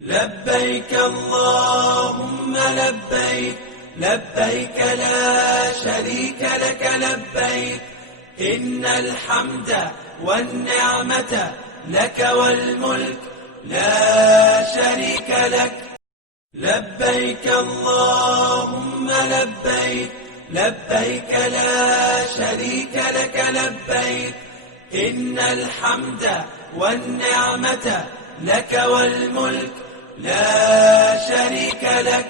لبيك اللهم لبيك، لبيك لا شريك لك لبيك، إن الحمد والنعمة لك والملك لا شريك لك. لبيك اللهم لبيك، لبيك لا شريك لك لبيك، إن الحمد والنعمة لك والملك لا شريك لك.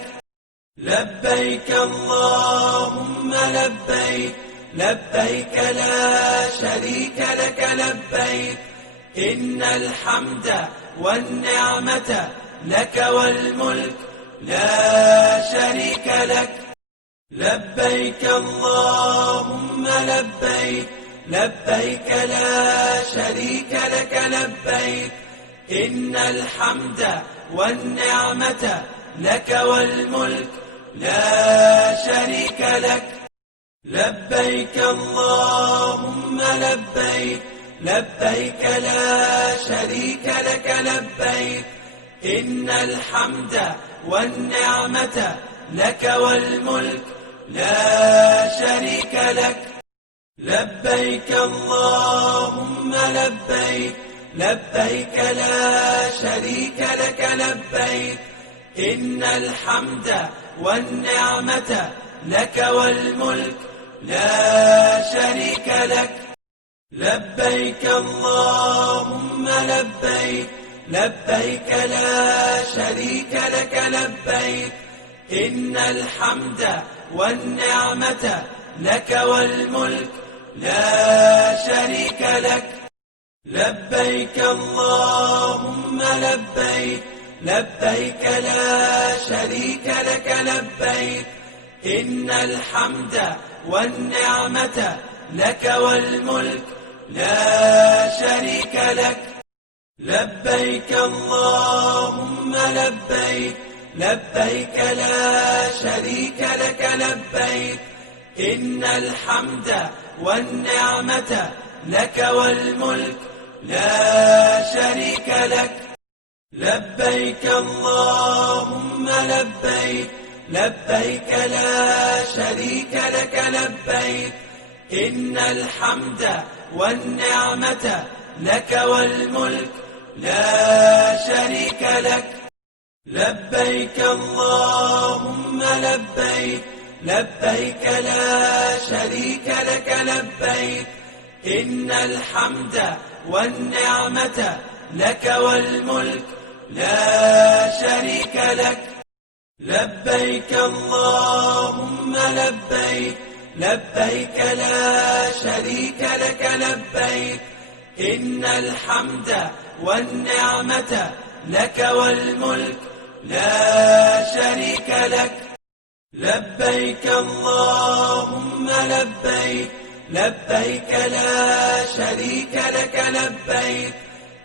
لبيك اللهم لبيك، لبيك لا شريك لك لبيك، إن الحمد والنعمة لك والملك لا شريك لك. لبيك اللهم لبيك، لبيك لا شريك لك لبيك، إن الحمد والنعمة لك والملك لا شريك لك. لبيك اللهم لبيك، لبيك لا شريك لك لبيك، إن الحمد والنعمة لك والملك لا شريك لك. لبيك اللهم لبيك، لبيك لا شريك لك لبيك، إن الحمد والنعمة لك والملك لا شريك لك. لبيك اللهم لبيك، لبيك لا شريك لك لبيك، إن الحمد والنعمة لك والملك لا شريك لك. لبيك اللهم لبيك، لبيك لا شريك لك لبيك، إن الحمد والنعمة لك والملك لا شريك لك. لبيك اللهم لبيك، لبيك لا شريك لك لبيك، إن الحمد والنعمة لك والملك لا شريك لك. لبيك اللهم لبيك، لبيك لا شريك لك لبيك، إن الحمد والنعمة لك والملك لا شريك لك. لبيك اللهم لبيك، لبيك لا شريك لك لبيك، إن الحمد والنعمة لك والملك لا شريك لك. لبيك اللهم لبيك، لبيك لا شريك لك لبيك، إن الحمد والنعمة لك والملك لا شريك لك. لبيك اللهم لبيك، لبيك لا شريك لك لبيك،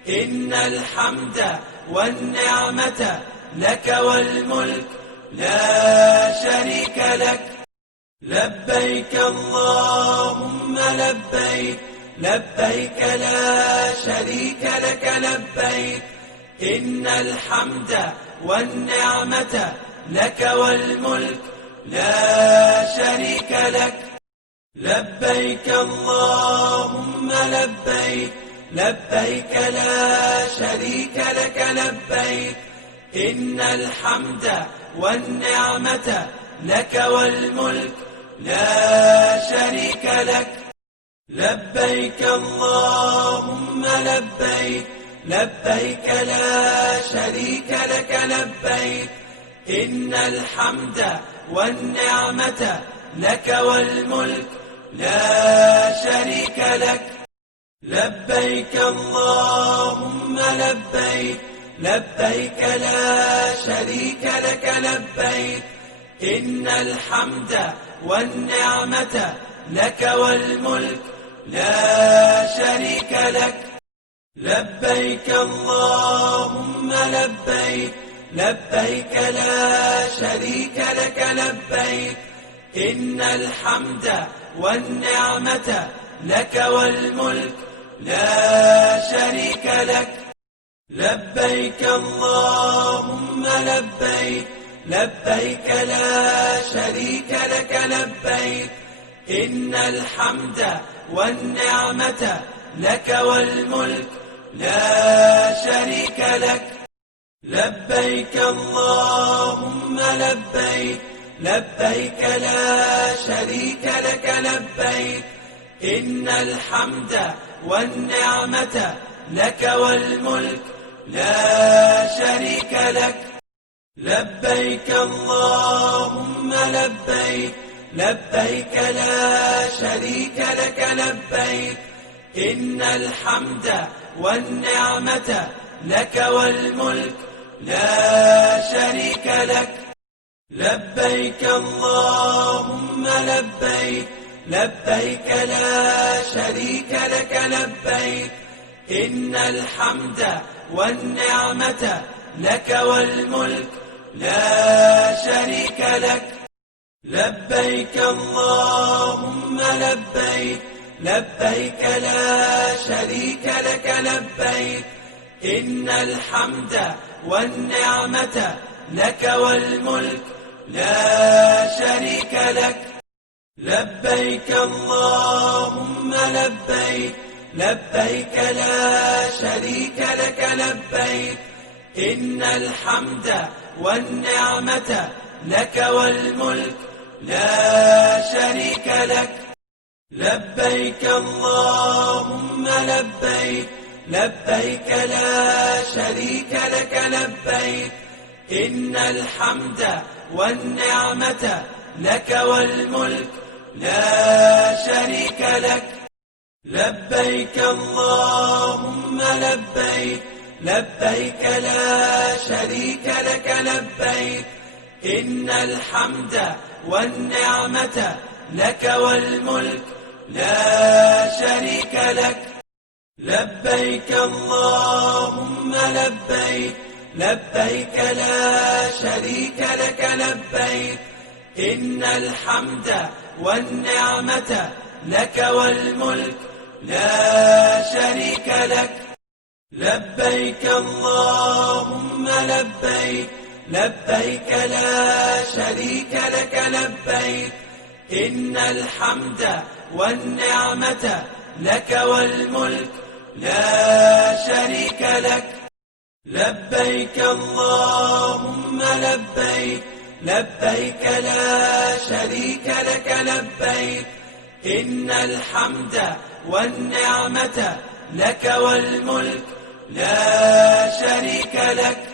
إن الحمد والنعمة لك والملك لا شريك لك. لبيك اللهم لبيك، لبيك لا شريك لك لبيك، إن الحمد والنعمة لك والملك لا شريك لك. لبيك اللهم لبيك، لبيك لا شريك لك لبيك، إن الحمد والنعمة لك والملك لا شريك لك. لبيك اللهم لبيك، لبيك لا شريك لك لبيك، إن الحمد والنعمة لك والملك لا شريك لك. لبيك اللهم لبيك، لبيك لا شريك لك لبيك، إن الحمد والنعمة لك والملك لا شريك لك. لبيك اللهم لبيك، لبيك لا شريك لك لبيك، إن الحمد والنعمة لك والملك لا شريك لك. لبيك اللهم لبيك لبيك لا شريك لك لبيك إن الحمد والنعمة لك والملك لا شريك لك لبيك اللهم لبيك لبيك لا شريك لك لبيك إن الحمد والنعمة لك والملك لا شريك لك لبيك اللهم لبيك لبيك لا شريك لك لبيك إن الحمد والنعمة لك والملك لا شريك لك لبيك اللهم لبيك لبيك لا شريك لك لبيك إن الحمد والنعمة لك والملك لا شريك لك لبيك اللهم لبيك لبيك لا شريك لك لبيك إن الحمد والنعمة لك والملك لا شريك لك لبيك اللهم لبيك لبيك لا شريك لك لبيك إن الحمد والنعمة لك والملك لا شريك لك لبيك اللهم لبيك لبيك لا شريك لك لبيك إن الحمد والنعمة لك والملك لا شريك لك لبيك اللهم لبيك لبيك لا شريك لك لبيك إن الحمد والنعمة لك والملك لا شريك لك لبيك اللهم لبيك لبيك لا شريك لك لبيك إن الحمد والنعمة لك والملك لا شريك لك لبيك اللهم لبيك لبيك لا شريك لك لبيك إن الحمد والنعمة لك والملك لا شريك لك لبيك اللهم لبيك لبيك لا شريك لك لبيك إن الحمد والنعمة لك والملك لا شريك لك